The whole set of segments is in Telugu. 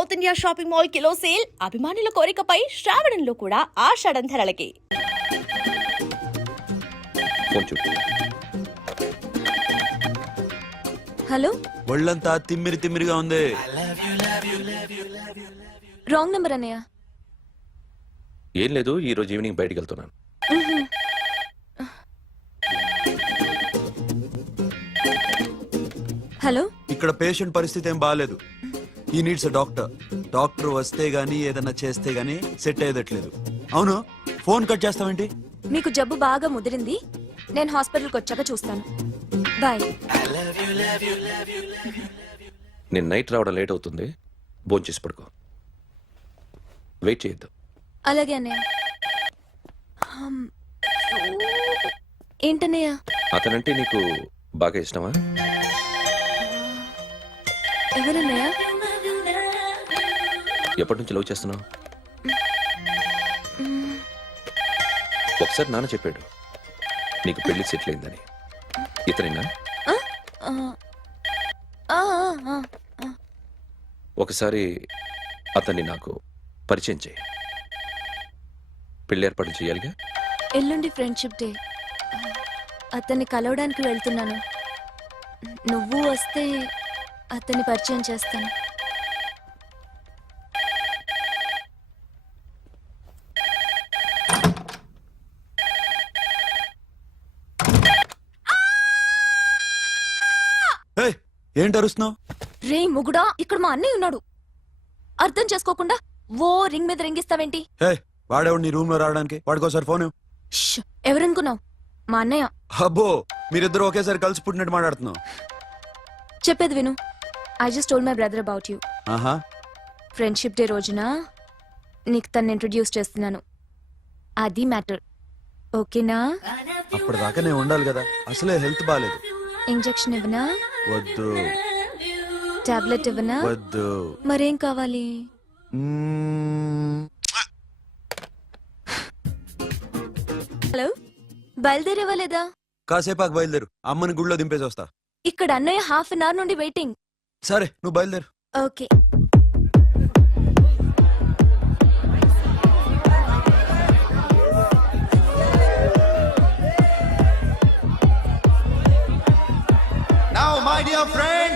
South India shopping mall kilo sale అభిమానుల కోరికపై శ్రావణంలో కూడా ఆషాఢం ధరలకి. హలో, ఒళ్ళంతా తిమ్మిరిగా ఉంది. రాంగ్ నెంబర్ అన్నయ్య. ఏం లేదు, ఈ రోజు ఈవినింగ్ బయటికి వెళ్తున్నాను. హలో, ఇక్కడ పేషెంట్ పరిస్థితి ఏం బాగాలేదు. ఈ నీడ్స్ డాక్టర్. డాక్టర్ వస్తే గానీ ఏదన్నా చేస్తే గానీ సెట్ అయ్యేదట్లేదు. అవును, ఫోన్ కట్ చేస్తావేంటి? మీకు జబ్బు బాగా ముదిరింది, నేను హాస్పిటల్కి వచ్చాక చూస్తాను. బాయ్. నేను నైట్ రావడం లేట్ అవుతుంది, భోంచేసి పడుకో. వెయిట్ చేయొద్దు. అలాగే అన్నయ్య. ఏంటన్నయ్య? అతనంటే నీకు బాగా ఇష్టమా? ఎవరన్నయ్య? ఎప్పటి నుంచి లవ్ చేస్తున్నావు? ఒకసారి నాన్న చెప్పాడు నీకు పెళ్లి సెటిల్ అయిందని. ఇతనేనా? ఒకసారి అతన్ని నాకు పరిచయం చేయి. పెళ్లి ఏర్పాటు చేయాలిగా. ఎల్లుండి ఫ్రెండ్షిప్ డే, అతన్ని కలవడానికి వెళ్తున్నాను. నువ్వు వస్తే అతన్ని పరిచయం చేస్తాను. ఏంటి అరుస్తున్నావు? రే ముగుడా, ఇక్కడ మా అన్నయ్య ఉన్నాడు. అర్థం చేసుకోకుండా ఓ రింగ్ మీద రింగిస్తావేంటి? వాడేవాడు నీ రూమ్ లో రావడానికి? వాడికోసారి ఫోన్. ఎవరనుకున్నావు? మా అన్నయ్య. అబ్బో, మీరిద్దరు ఒకేసారి కలిసి పుట్టినట్టు మాట్లాడుతున్నావు. చెప్పేది విను. I just told my brother about you. ఆహా. ఫ్రెండ్షిప్ డే రోజున నీకు తను ఇంట్రొడ్యూస్ చేస్తున్నాను. అది మ్యాటర్. ఓకేనా? అప్పటిదాకా నేను ఉండాలి కదా, అసలే హెల్త్ బాగాలేదు. ఇంజెక్షన్ ఇవ్వనా? వద్దు. టాబ్లెట్ ఇవ్వనా? వద్దు. మరేం కావాలి? హలో, బయలుదేరేవా లేదా? కాసేపాకు బయలుదేరు, అమ్మని గుళ్ళో దింపేసి వస్తా. ఇక్కడ అన్నయ్య హాఫ్ అన్ అవర్ నుండి వెయిటింగ్. సరే, నువ్వు బయలుదేరు. Okay. Now, my dear friend,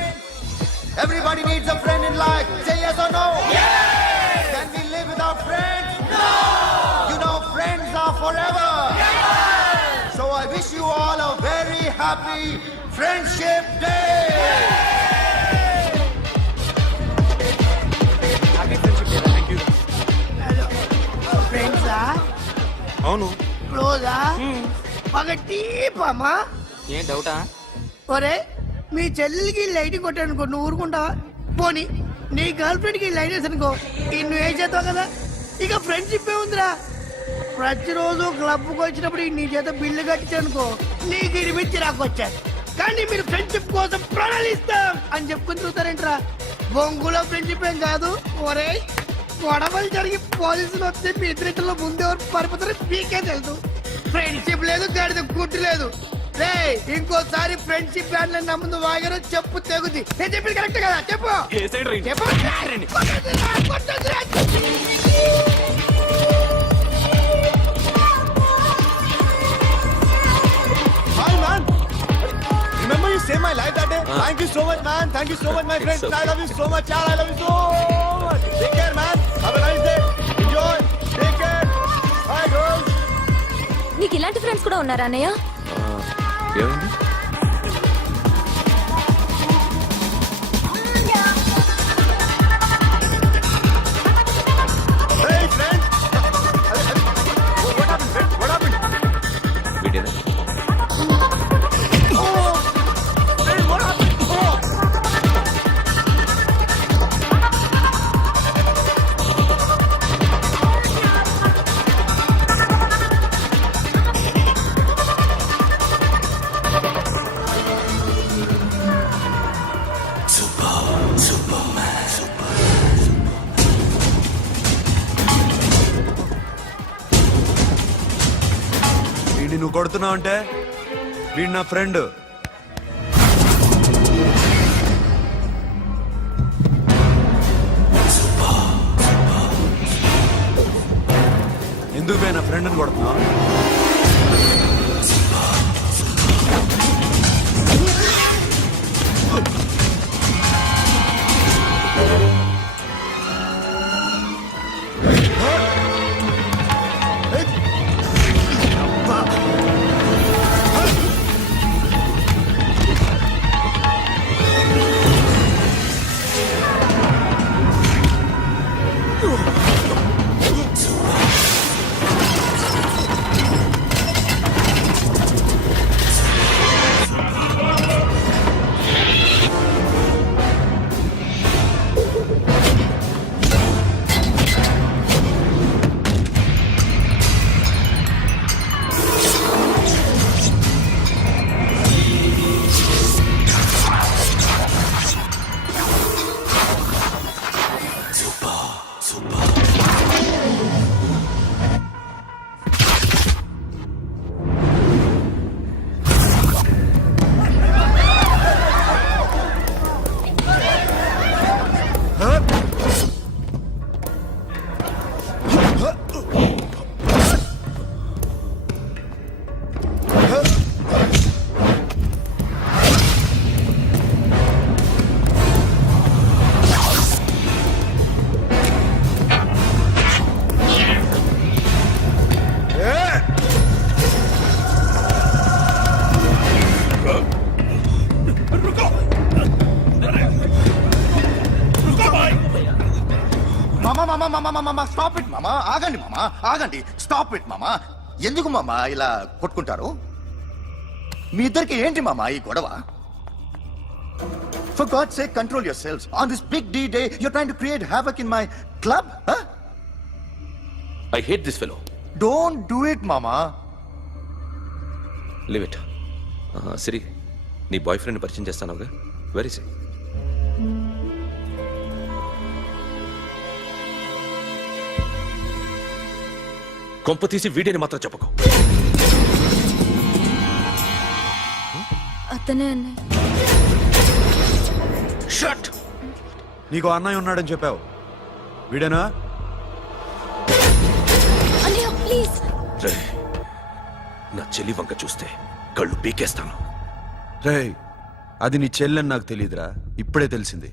everybody needs a friend in life. Say yes or no? Yes! Can we live without friends? No! You know, friends are forever. Yes! So I wish you all a very happy Friendship Day! Happy Friendship Day, thank you. Friends are? అవును. Close బాగా డీప్ అమ్మా. ఏం డౌటా? ఒరే, మీ చెల్లెలికి లైట్ కొట్టానుకో, నువ్వు ఊరుకుంటావా? పోనీ నీ గర్ల్ ఫ్రెండ్ కి లైట్ వేసానుకో, నువ్వు ఏం చేస్తావు కదా. ఇక ఫ్రెండ్షిప్ ఏ ఉందిరా. ప్రతిరోజు క్లబ్కి వచ్చినప్పుడు నీ చేత బిల్లు కట్టించానుకో, నీకు ఇరిమిచ్చి రాకొచ్చాను. కానీ మీరు ఫ్రెండ్షిప్ కోసం ప్రణాళిస్తాం అని చెప్పుకుని చూస్తారేంట్రా? బొంగులో ఫ్రెండ్షిప్ ఏం కాదు. ఒరే, గొడవలు జరిగి పోలీసులు వస్తే మీ ఇద్దరిలో ముందెవరు పరిపోతారో మీకే తెలుసు. ఫ్రెండ్షిప్ లేదు, గడిద గుడ్డు లేదు. రే, ఇంకోసారి ఫ్రెండ్షిప్ బ్యాండ్ నమ్ముందు వాగారో చెప్పు తెగుద్ది. నేను చెప్పింది కరెక్ట్ కదా? చెప్పు. Hi man. Remember you saved my life that day? Thank you so much man. Thank you so much my friend. I love you so much. I love you so much. Take care man. Have a nice day. Enjoy. Take care. Bye girls. నీకు ఇలాంటి ఫ్రెండ్స్ కూడా ఉన్నారా అన్నయ్య? ఏమైంది? Hey friend. What happened friend? What happened? వీడేనా? Oh. Hey, what happened? Oh. వీడిని నువ్వు కొడుతున్నావు అంటే వీడు నా ఫ్రెండ్. సూపర్. మామా స్టాప్ ఇట్ మామా, ఆగండి మామా, ఆగండి, స్టాప్ ఇట్ మామా. ఎందుకు మామా ఇలా కొట్టుకుంటారు? మీ ఇద్దరికి ఏంటి మామా ఈ గొడవ? For God's sake, control yourselves. On this big D day, you're trying to create havoc in my club? Huh? I hate this fellow. Don't do it, mama. Leave it. Siri, నీ బాయ్ ఫ్రెండ్ పరిచయం చేస్తానుగా. Very C. కొంప తీసి వీడియోని మాత్రం చెప్పకు. అతనే అన్నయ్య. షట్. నీకు అన్నయ్య ఉన్నాడని చెప్పావు, వీడేనా? అన్నయ్య ప్లీజ్. రేయ్, నా చెల్లి వంక చూస్తే కళ్ళు పీకేస్తాను. రేయ్, అది నీ చెల్లెని నాకు తెలియదురా, ఇప్పుడే తెలిసింది.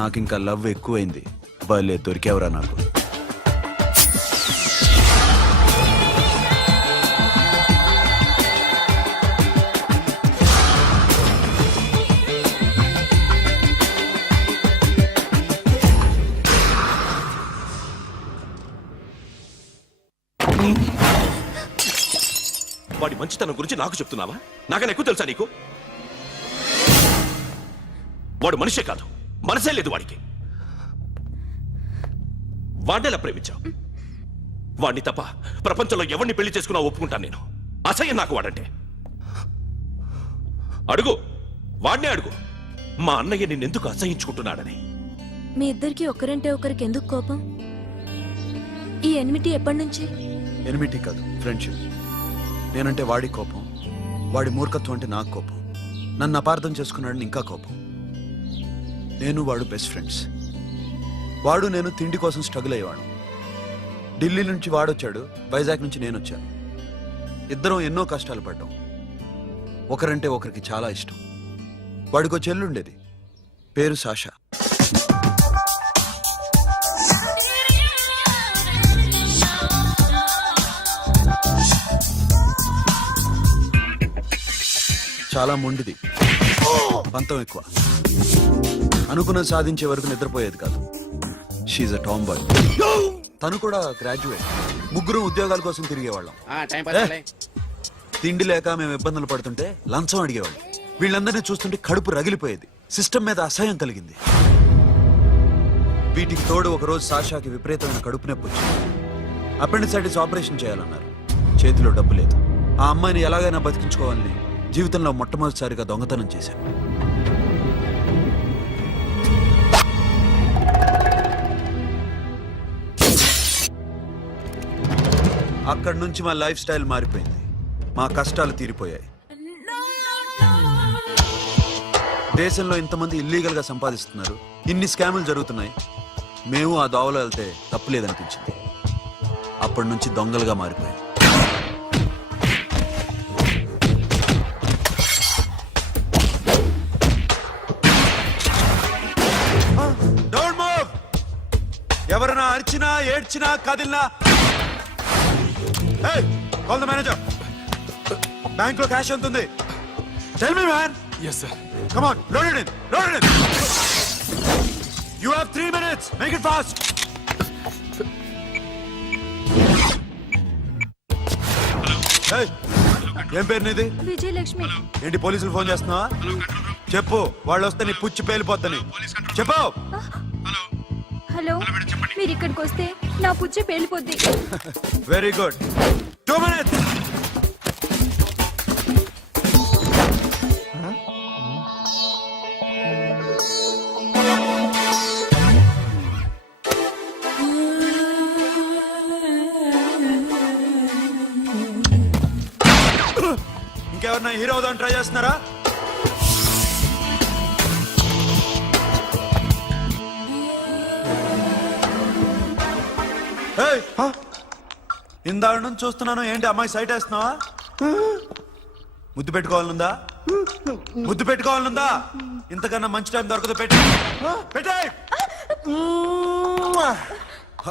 నాకింకా లవ్ ఎక్కువైంది. భలే దొరికావురా నాకు. వాడి మంచితనం గురించి నాకు చెప్తున్నావా? నాకన్నా ఎక్కువ తెలుసా నీకు? వాడు మనిషే కాదు, మనసే లేదు వాడికి. వాడినేలా ప్రేమించావు? వాడిని తప్ప ప్రపంచంలో ఎవరిని పెళ్లి చేసుకున్నా ఒప్పుకుంటాను నేను. అసహ్యం నాకు వాడంటే. అడుగు, వాడినే అడుగు, మా అన్నయ్య నిన్నెందుకు అసహించుకుంటున్నాడని. మీ ఇద్దరికి ఒకరంటే ఒకరికి ఎందుకు కోపం? ఈ ఎనిమిటి ఎప్పటి నుంచి? ఎనిమిటీ కాదు, ఫ్రెండ్షిప్. నేనంటే వాడి కోపం, వాడి మూర్ఖత్వం అంటే నాకు కోపం. నన్ను అపార్థం చేసుకున్నాడని ఇంకా కోపం. నేను వాడు బెస్ట్ ఫ్రెండ్స్. వాడు నేను తిండి కోసం స్ట్రగుల్ అయ్యేవాడు. ఢిల్లీ నుంచి వాడొచ్చాడు, వైజాగ్ నుంచి నేను వచ్చాను. ఇద్దరం ఎన్నో కష్టాలు పడ్డాం. ఒకరంటే ఒకరికి చాలా ఇష్టం. వాడికో చెల్లుండేది, పేరు సాషా. చాలా మొండిది, పంతం ఎక్కువ. అనుకున్నది సాధించే వరకు నిద్రపోయేది కాదు. She's a tomboy. తను కూడా గ్రాడ్యుయేట్. ముగ్గురు ఉద్యోగాల కోసం తిరిగేవాళ్ళం. తిండి లేక మేము ఇబ్బందులు పడుతుంటే లంచం అడిగేవాళ్ళం. వీళ్ళందరినీ చూస్తుంటే కడుపు రగిలిపోయేది. సిస్టమ్ మీద అసహ్యం కలిగింది. వీటికి తోడు ఒకరోజు సాషాకి విపరీతమైన కడుపు నొప్పి వచ్చింది. అపెండిసైటిస్ ఆపరేషన్ చేయాలన్నారు. చేతిలో డబ్బు లేదు. ఆ అమ్మాయిని ఎలాగైనా బతికించుకోవాలని జీవితంలో మొట్టమొదటిసారిగా దొంగతనం చేశాను. అక్కడి నుంచి మా లైఫ్ స్టైల్ మారిపోయింది. మా కష్టాలు తీరిపోయాయి. దేశంలో ఇంతమంది ఇల్లీగల్ గా సంపాదిస్తున్నారు, ఇన్ని స్కాములు జరుగుతున్నాయి. మేము ఆ దోవలో వెళ్తే తప్పులేదనిపించింది. అప్పటి నుంచి దొంగలుగా మారిపోయాం. ఎవరైనా అరిచినా ఏడ్చినా కదిలినా కాల్ ద మేనేజర్. బ్యాంక్ లో క్యాష్ ఎంత ఉంది? Tell me man. Yes, sir. Come on, load it in, load it in. You have 3 minutes. Make it fast. ఏం పేరు నీది? విజయలక్ష్మి. ఏంటి పోలీసులు ఫోన్ చేస్తున్నావా? చెప్పు, వాళ్ళు వస్తే నీ పుచ్చి పేలిపోద్దని చెప్పు. హలో, మీరు ఇక్కడికి వస్తే నా పుచ్చి పేలిపోద్ది. Very good. 2 minutes. ఎవరైనా హీరో అవుదాం ట్రై చేస్తున్నారా? ఏయ్, ఇందాక నుంచి చూస్తున్నాను, ఏంటి అమ్మాయి సైట్ వేస్తున్నావా? ముద్దు పెట్టుకోవాలనుందా? ముద్దు పెట్టుకోవాలనుందా? ఇంతకన్నా మంచి టైం దొరకదు. పెట్టే.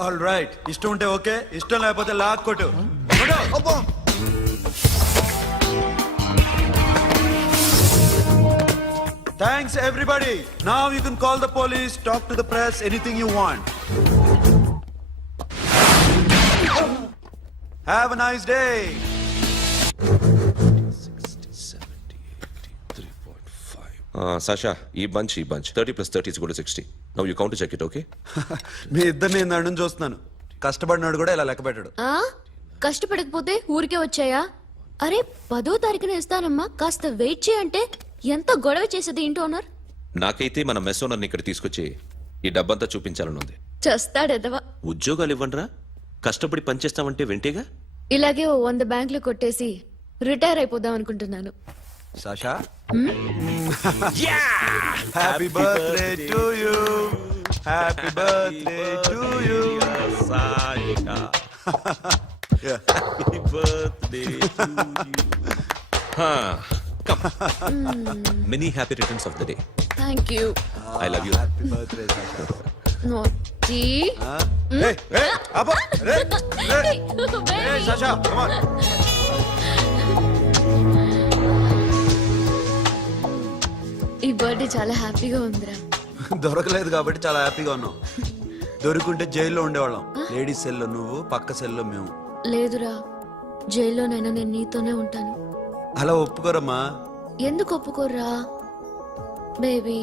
ఆల్ రైట్, ఇష్టం ఉంటే ఓకే, ఇష్టం లేకపోతే లాక్కొట్టు. Thanks everybody. Now you can call the police, talk to the press, anything you want. Have a nice day. 3.5. Sasha, ఈ bunch 30 plus 30 is equal to 60. Now you count to check it, okay? మీ ఇద్దరిని నేను నన్ను చూస్తున్నాను. కష్టపడినాడు కూడా ఇలా లెక్క పెట్టాడు. ఆ కష్టపడకపోతే ఊరికే వచ్చాయా? అరే 10వ తారీఖున ఇస్తానమ్మా, కాస్త వెయిట్ చేయంటే ఎంత గొడవ చేసేది ఏంటి ఓనర్? నాకైతే మన మెస్ ఓనర్ని ఇక్కడ తీసుకొచ్చి ఈ డబ్బంతా చూపించాలని ఉంది. చస్తాడెదవా. ఉద్యోగాలు ఇవ్వండిరా, కష్టపడి పనిచేస్తామంటే వెంటేగా. ఇలాగే ఓ 100 బ్యాంకులు కొట్టేసి రిటైర్ అయిపోదాం అనుకుంటున్నాను. Sasha? Happy birthday to you. Happy birthday to you. Sasha. Yeah. Happy birthday to you. Come. Many happy returns of the day. Thank you. I love you. Happy birthday, Sasha. నోటి. Hey, hey, Abba, hey, hey, hey, Sasha, come on. ఈ బర్త్డే చాలా హ్యాపీగా ఉందిరా. దొరకలేదు కాబట్టి చాలా హ్యాపీగా ఉన్నాం. దొరుకుంటే జైల్లో ఉండేవాళ్ళం. లేడీస్ సెల్లో నువ్వు, పక్క సెల్లో మేము. లేదురా, జైల్లోనైనా నేను నీతోనే ఉంటాను. అలా ఒప్పుకోరమ్మా. ఎందుకు ఒప్పుకోర్రా బేబీ?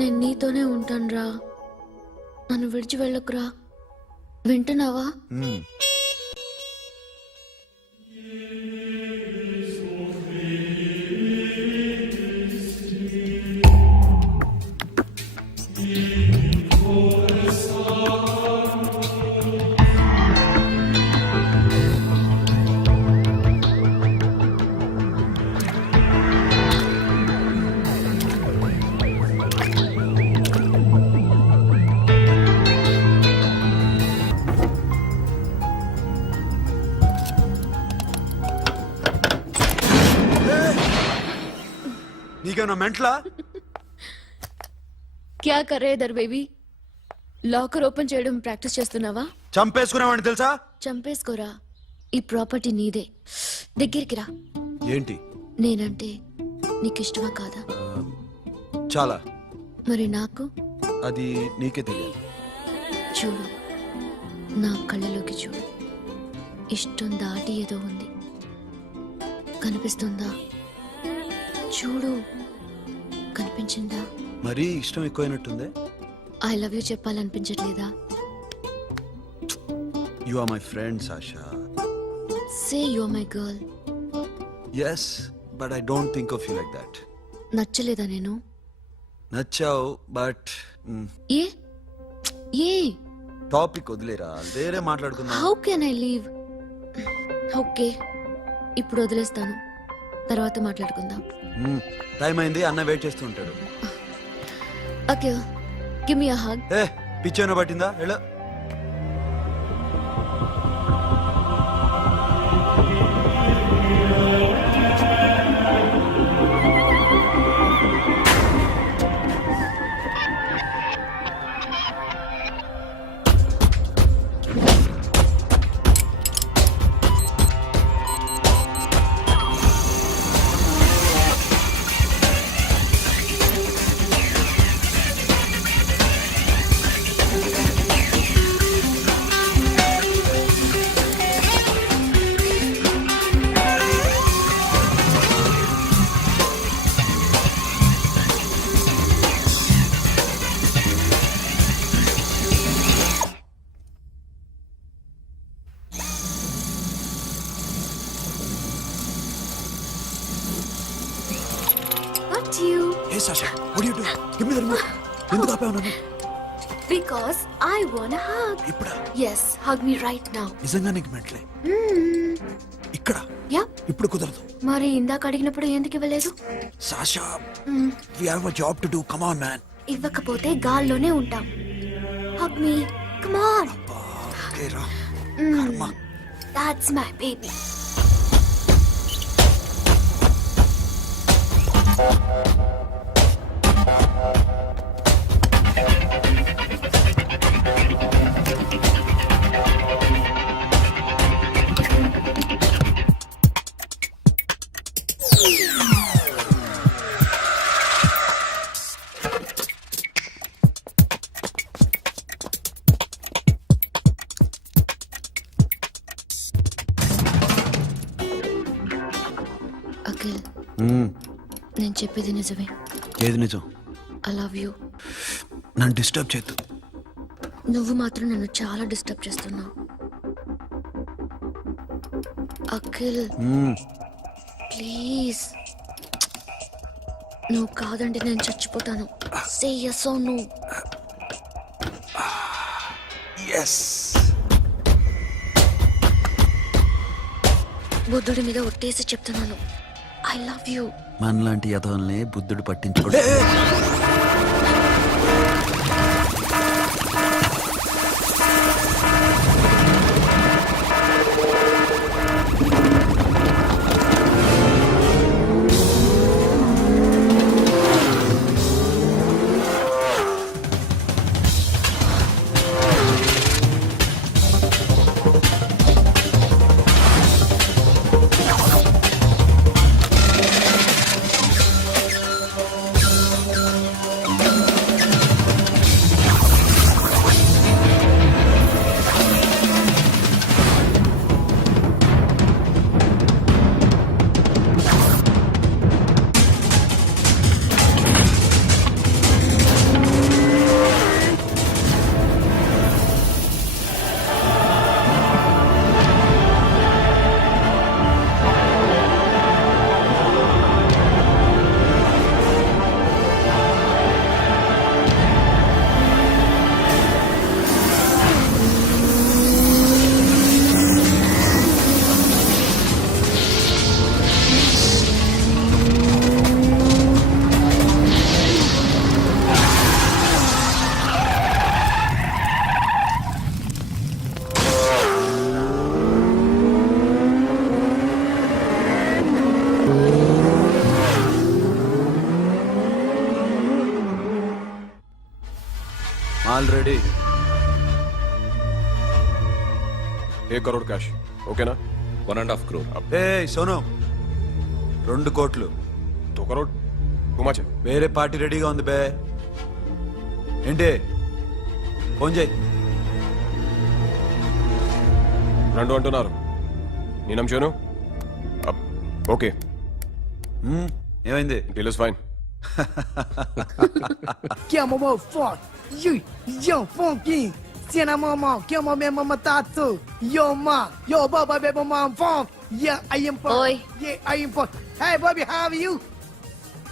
నేను నీతోనే ఉంటానురా, నన్ను విడిచి వెళ్ళకురా. వింటున్నావా? నీకేమన్నా మెంట్లా? క్యా కరేదర్ బేబీ? లాకర్ ఓపెన్ చేయడం ప్రాక్టీస్ చేస్తున్నావా? చంపేసుకునేవాడిని తెలుసా? చంపేసుకోరా, ఈ ప్రాపర్టీ నీదే. దగ్గరికి రా. ఏంటి? నేనంటే నీకు ఇష్టమా కాదా? చాలా. మరి నాకు? అది నీకే తెలియాలి. చూడు, నా కళ్ళలోకి చూడు. ఇష్టం దాటి ఏదో ఉంది, కనిపిస్తుందా? చూడు, కనిపించిందా? మరీ ఇష్టం ఎక్కువైనట్టుందే. ఐ లవ్ యూ చెప్పాలనిపించట్లేదా? You are my friend Sasha. Say you are my girl. Yes, but I don't think of you like that. నచ్చలేదా నేను? నచ్చావు, బట్ ఏ ఏ టాపిక్ వదిలేరా, వేరే మాట్లాడుకుందాం. How can I leave? Okay, ఇప్పుడు వదిలేస్తాను, తర్వాత మాట్లాడుకుందాం. టైం అయింది, అన్న వెయిట్ చేస్తూ ఉంటాడు. Okay, give me a hug. ఏ పిచ్చోన పట్టిందా? వెళ్ళు. What you? Hey Sasha, what are you doing? Give me the remote. ఎందుకు ఆపావు నన్ను? Because I want a hug. ఇప్పుడా? Yes, hug me right now. నిజంగా నీకు మెంట్లే? ఇక్కడ యా ఇప్పుడు కుదరదు. మరి ఇందాక అడిగినప్పుడు ఎందుకు ఇవ్వలేదు? Sasha, we have a job to do. Come on, man. ఇవ్వకపోతే గాల్లోనే ఉంటాం. Hug me, come on. Okay, రా. కర్మ. That's my baby. అఖిల్, నేను చెప్పేది నిజమే. ఏది నిజం? I love you. నన్ను డిస్టర్బ్ చేయొద్దు. నువ్వు మాత్రం నన్ను చాలా డిస్టర్బ్ చేస్తున్నావు. అఖిల్ ప్లీజ్, నువ్వు కాదంటే నేను చచ్చిపోతాను. సే yes or no. ఎస్. బుద్ధుడి మీద ఒట్టేసి చెప్తున్నాను, ఐ లవ్ యూ. మనలాంటి యథోల్ని బుద్ధుడు పట్టించుకోడు. Already 1 crore cash. ఓకేనా? 1.5 crore. ఏ సోను, 2 కోట్లు. 2 crore టూ మచ్. వేరే పార్టీ రెడీగా ఉంది బే. ఏంటి? ఫోన్ చేయి. 2 అంటున్నారు. నీ నమ్మును. ఓకే, ఏమైంది? Deal is fine. Que é mamão forte. Yo, funky. Cena mamão, que é o mamão tato. Yo, ma. Yo, baba, baby, mom, funk. Yeah, I am funk. Oi. Yeah, I am funk. Hey, Bobby, how are you?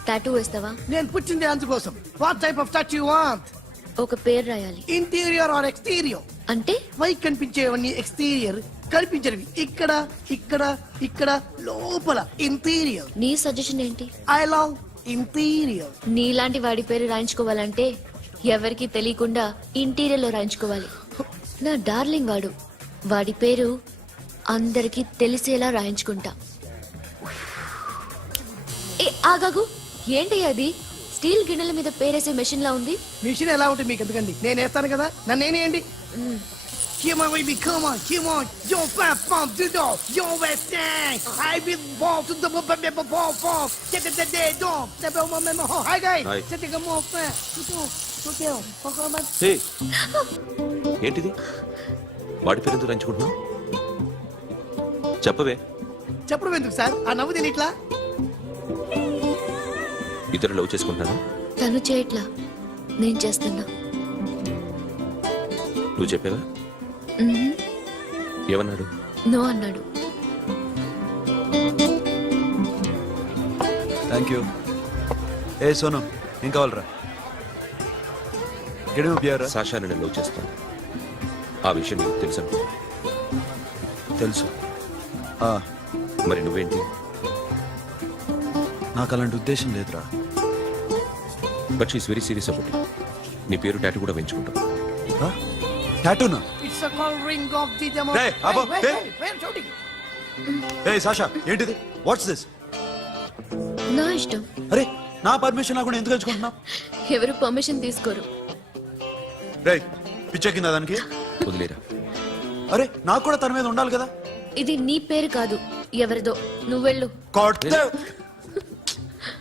Tattoo వేస్తావా? నేను పుట్టింది అందుకోసం. What type of tattoo you want? ఒక పేరు రాయాలి. Interior or exterior? అంటే పై కనిపించేవన్నీ ఎక్స్టీరియర్, కనిపించేవి ఇక్కడ ఇక్కడ ఇక్కడ లోపల ఇంటీరియర్. నీ సజెషన్ ఏంటి? I love interior. నీలాంటి వాడి పేరు రాయించుకోవాలంటే ఎవరికి తెలియకుండా ఇంటీరియర్ లో రాయించుకోవాలి. నా డార్లింగ్ వాడు, వాడి పేరు అందరికి తెలిసేలా రాయించుకుంటా. ఏ ఆగాగు, ఏంటి అది? స్టీల్ గిన్నెల మీద పేరేసే మెషిన్ లా ఉంది. మిషన్ ఎలా ఉంటుంది మీకు ఎందుకండి? నేను వేస్తాను కదా, నన్ను నేనేయండి. Come on, baby, come on, come on. Yo, fat pump, do do. Yo, West End. I will ball to the ball, ball. Get the day, dog. Never remember. Hi, guys. Hi. Set the more fat. Okay, హే, ఏంటిది? వాడి పేరు ఎందుకు రంచుకుంటున్నావు? చెప్పవే. చెప్పడం ఎందుకు సార్? ఆ నవ్వు తిని ఇట్లా. ఇద్దరు లవ్ చేసుకుంటాను. తను చేయట్లా, నేను చేస్తున్నా. నువ్వు చెప్పావా? ఏమన్నాడు? నో అన్నాడు. Thank you. ఏ సోను, ఏం కావాలరా? గడిమ బియారా? సాషాని నేను లవ్ చేస్తాను. ఆ విషయం నీకు తెలుసు. తెలుసు. మరి నువ్వేంటి? నాకు అలాంటి ఉద్దేశం లేదురా. But she's very serious about it. నీ పేరు టాటూ కూడా పెంచుకుంటాం. టాటూనా? It's a call ring of the demo. Hey, Abba, hey. Shooting. ఏ సాషా, ఏంటిది? What's this? నా ఇష్టం. అరే, నా పర్మిషన్ లేకుండా ఎందుకు ఎంచుకుంటున్నావు? ఎవరు పర్మిషన్ తీసుకోరు. రే, పిచ్చెక్కిందా దానికి? వదిలేరా. అరే, నాకు కూడా తన మీద ఉండాలి కదా. ఇది నీ పేరు కాదు, ఎవరిదో. నువ్వెళ్ళు. కొడితే